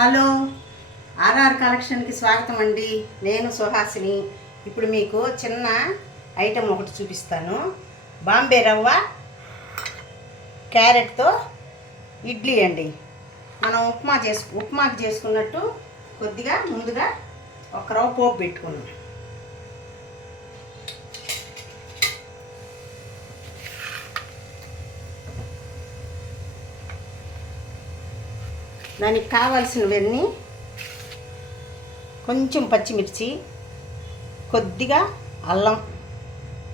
Hello. RR కలెక్షన్కి స్వాగతం అండి. నేను సుహాసిని. ఇప్పుడు మీకు చిన్న ఐటెం ఒకటి చూపిస్తాను. బాంబే రవ్వ క్యారెట్తో ఇడ్లీ అండి. మనం ఉప్మా చేసు ఉప్మాకి చేసుకున్నట్టు కొద్దిగా ముందుగా ఒక రవ్వ పోపు పెట్టుకున్నాం దానికి కావాల్సినవన్నీ కొంచెం పచ్చిమిర్చి కొద్దిగా అల్లం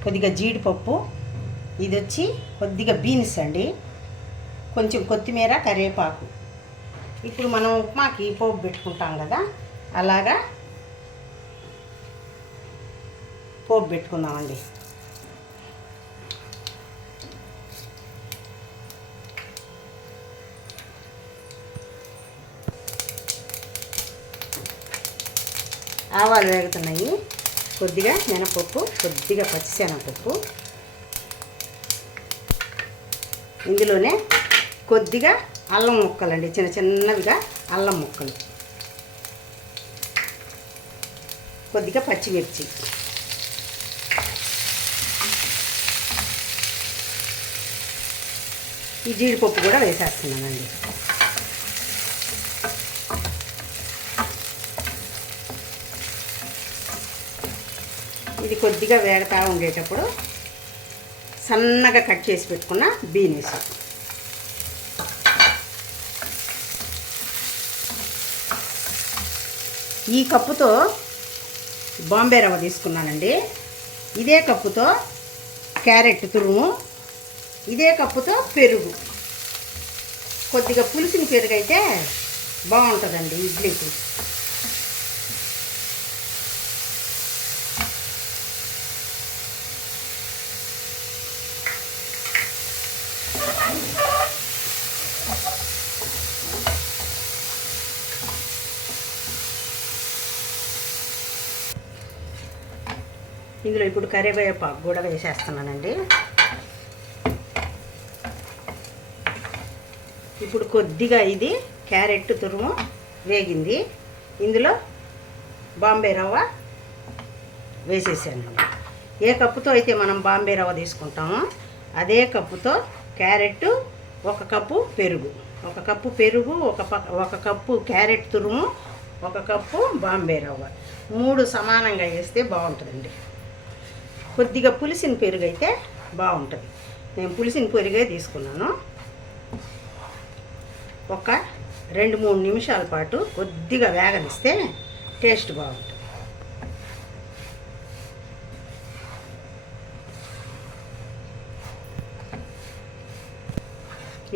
కొద్దిగా జీడిపప్పు ఇది వచ్చి కొద్దిగా బీన్స్ అండి. కొంచెం కొత్తిమీర కరివేపాకు. ఇప్పుడు మనం ఉప్మాకి పోపు పెట్టుకుంటాం కదా అలాగా పోపు పెట్టుకుందామండి. ఆవాలు వేగుతున్నాయి. కొద్దిగా మినపప్పు కొద్దిగా పచ్చిశనగపప్పు. ఇందులోనే కొద్దిగా అల్లం ముక్కలండి చిన్న చిన్నవిగా అల్లం ముక్కలు. కొద్దిగా పచ్చిమిర్చి. ఈ జీడిపప్పు కూడా వేసేస్తున్నానండి. ఇది కొద్దిగా వేగతా ఉండేటప్పుడు సన్నగా కట్ చేసి పెట్టుకున్న బీన్స్. ఈ కప్పుతో బాంబే రవ్వ తీసుకున్నానండి. ఇదే కప్పుతో క్యారెట్ తురుము ఇదే కప్పుతో పెరుగు. కొద్దిగా పులిసిన పెరుగు అయితే బాగుంటుందండి ఇడ్లీకి. ఇందులో ఇప్పుడు కరివేపాకు కూడా వేసేస్తున్నానండి. ఇప్పుడు కొద్దిగా ఇది క్యారెట్ తురుము వేగింది. ఇందులో బాంబే రవ్వ వేసేసాను. ఏ కప్పుతో అయితే మనం బాంబే రవ్వ తీసుకుంటామో అదే కప్పుతో క్యారెట్ ఒక కప్పు పెరుగు. ఒక కప్పు పెరుగు ఒక ఒక కప్పు క్యారెట్ తురుము ఒక కప్పు బాంబే రవ్వ. మూడు సమానంగా వేస్తే బాగుంటుందండి. కొద్దిగా పులిసిన పెరుగు అయితే బాగుంటుంది. నేను పులిసిన పెరుగే తీసుకున్నాను. ఒక రెండు మూడు నిమిషాల పాటు కొద్దిగా వేగనిస్తే టేస్ట్ బాగుంటుంది.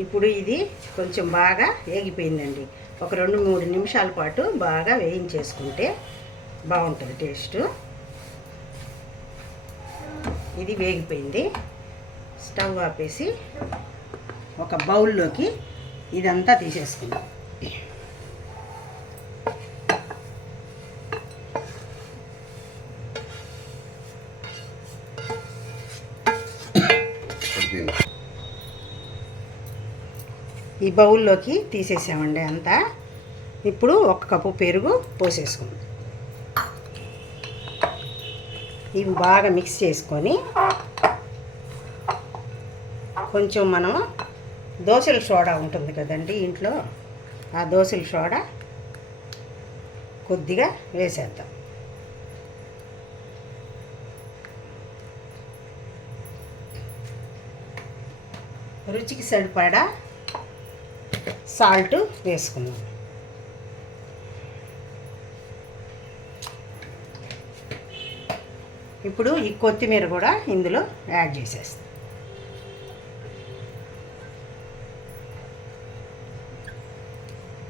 ఇప్పుడు ఇది కొంచెం బాగా వేగిపోయిందండి. ఒక రెండు మూడు నిమిషాల పాటు బాగా వేయించేసుకుంటే బాగుంటుంది టేస్ట్. ఇది వేగిపోయింది. స్టవ్ ఆపేసి ఒక బౌల్లోకి ఇదంతా తీసేసుకుందాం. ఈ బౌల్లోకి తీసేసామండి అంతా. ఇప్పుడు ఒక కప్పు పెరుగు పోసేసుకుందాం. ఇవి బాగా మిక్స్ చేసుకొని కొంచెం మనం దోశల సోడా ఉంటుంది కదండి ఇంట్లో ఆ దోశల సోడా కొద్దిగా వేసేద్దాం. రుచికి సరిపడా సాల్ట్ వేసుకుందాం. ఇప్పుడు ఈ కొత్తిమీర కూడా ఇందులో యాడ్ చేసేస్తాం.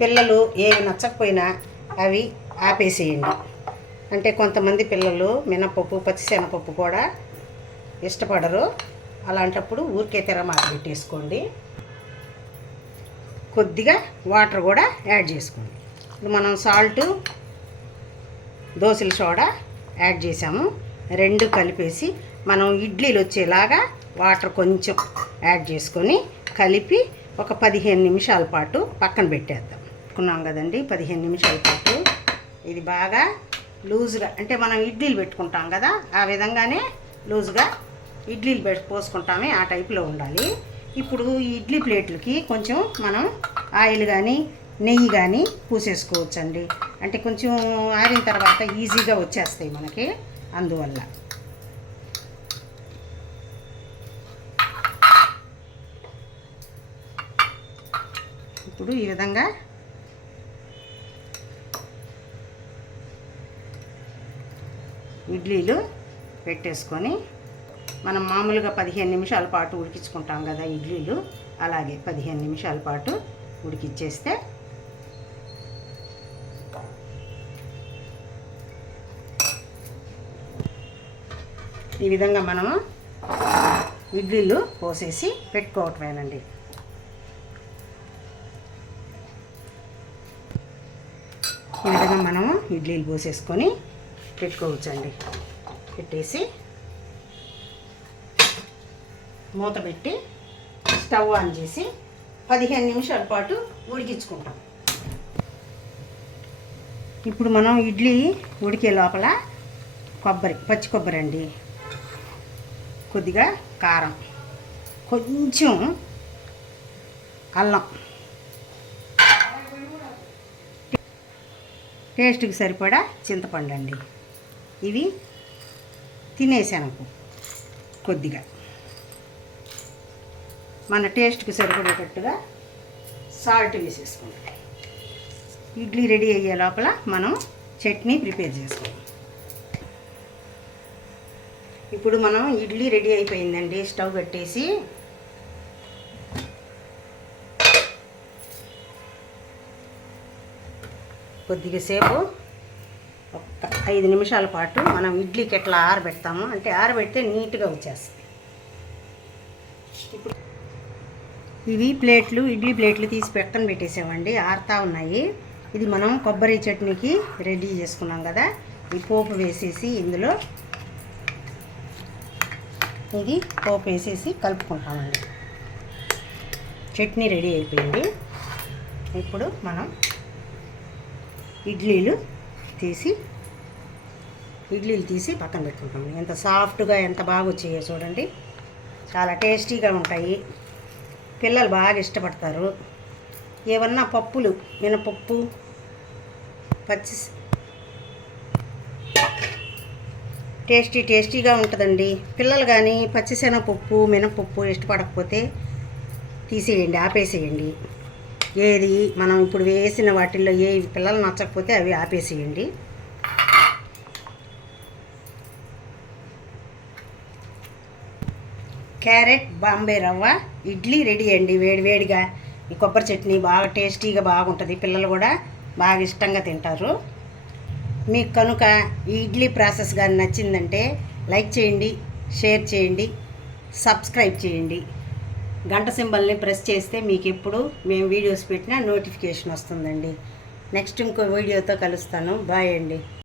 పిల్లలు ఏవి నచ్చకపోయినా అవి ఆపేసేయండి. అంటే కొంతమంది పిల్లలు మినపప్పు పచ్చిశనగపప్పు కూడా ఇష్టపడరు. అలాంటప్పుడు ఊరికే తెరమాత పెట్టేసుకోండి. కొద్దిగా వాటర్ కూడా యాడ్ చేసుకోండి. ఇప్పుడు మనం సాల్ట్ దోశల సోడా యాడ్ చేసాము. రెండు కలిపేసి మనం ఇడ్లీలు వచ్చేలాగా వాటర్ కొంచెం యాడ్ చేసుకొని కలిపి ఒక పదిహేను నిమిషాల పాటు పక్కన పెట్టేద్దాం. పెట్టుకున్నాం కదండి? పదిహేను నిమిషాల పాటు. ఇది బాగా లూజ్గా అంటే మనం ఇడ్లీలు పెట్టుకుంటాం కదా ఆ విధంగానే లూజ్గా ఇడ్లీలు పెట్టి పోసుకుంటామే ఆ టైప్లో ఉండాలి. ఇప్పుడు ఈ ఇడ్లీ ప్లేట్లకి కొంచెం మనం ఆయిల్ కానీ నెయ్యి కానీ పూసేసుకోవచ్చండి. అంటే కొంచెం ఆరిన తర్వాత ఈజీగా వచ్చేస్తాయి మనకి. అందువల్ల. ఇప్పుడు ఈ విధంగా ఇడ్లీలు పెట్టేసుకొని మనం మామూలుగా పదిహేను నిమిషాల పాటు ఉడికించుకుంటాం కదా ఇడ్లీలు అలాగే పదిహేను నిమిషాల పాటు ఉడికిచ్చేస్తే ఈ విధంగా మనము ఇడ్లీలు పోసేసి పెట్టుకోవటమేనండి. ఈ విధంగా మనము ఇడ్లీలు పోసేసుకొని పెట్టుకోవచ్చండి. పెట్టేసి మూత పెట్టి స్టవ్ ఆన్ చేసి పదిహేను నిమిషాల పాటు ఉడికించుకుంటాం. ఇప్పుడు మనం ఇడ్లీ ఉడికే లోపల కొబ్బరి పచ్చి కొబ్బరి అండి. కొద్దిగా కారం. కొంచెం అల్లం. టేస్ట్కి సరిపడా చింతపండు అండి ఇవి తినేసాను కొద్దిగా. మన టేస్ట్కి సరిపడేటట్టుగా సాల్ట్ వేసేసుకుంటాం ఇడ్లీ రెడీ అయ్యే లోపల మనం చట్నీ ప్రిపేర్ చేసుకుంటాం ఇప్పుడు మనం ఇడ్లీ రెడీ అయిపోయిందండి స్టవ్ పెట్టేసి కొద్దిగా సేపు ఒక ఐదు నిమిషాల పాటు మనం ఇడ్లీకి ఎట్లా ఆరబెడతాము అంటే ఆరబెడితే నీట్గా వచ్చేస్తుంది ఇప్పుడు ఇవి ప్లేట్లు ఇడ్లీ ప్లేట్లు తీసి పెట్టని పెట్టేసామండి ఆరుతా ఉన్నాయి. ఇది మనం కొబ్బరి చట్నీకి రెడీ చేసుకున్నాం కదా ఈ పోపు వేసేసి ఇందులో ఇది పోపు వేసేసి కలుపుకుంటామండి. చట్నీ రెడీ అయిపోయింది. ఇప్పుడు మనం ఇడ్లీలు తీసి ఇడ్లీలు తీసి పక్కన పెట్టుకుంటాం ఎంత సాఫ్ట్గా ఎంత బాగా వచ్చాయో చూడండి. చాలా టేస్టీగా ఉంటాయి. పిల్లలు బాగా ఇష్టపడతారు. ఏమన్నా పప్పులు మినపప్పు పచ్చి టేస్టీ టేస్టీగా ఉంటుందండి. పిల్లలు కానీ పచ్చిశనగపప్పు మినపప్పు ఇష్టపడకపోతే తీసేయండి ఆపేసేయండి. ఏది మనం ఇప్పుడు వేసిన వాటిల్లో ఏ పిల్లలు నచ్చకపోతే అవి ఆపేసేయండి. క్యారెట్ బాంబే రవ్వ ఇడ్లీ రెడీ అండి. వేడివేడిగా ఈ కొబ్బరి చట్నీ బాగా టేస్టీగా బాగుంటుంది. పిల్లలు కూడా బాగా ఇష్టంగా తింటారు. మీకు కనుక ఈ ఇడ్లీ ప్రాసెస్ కానీ నచ్చిందంటే లైక్ చేయండి షేర్ చేయండి సబ్స్క్రైబ్ చేయండి. గంట సింబల్ని ప్రెస్ చేస్తే మీకు ఎప్పుడు మేము వీడియోస్ పెట్టినా నోటిఫికేషన్ వస్తుందండి. నెక్స్ట్ ఇంకో వీడియోతో కలుస్తాను. బాయ్ అండి.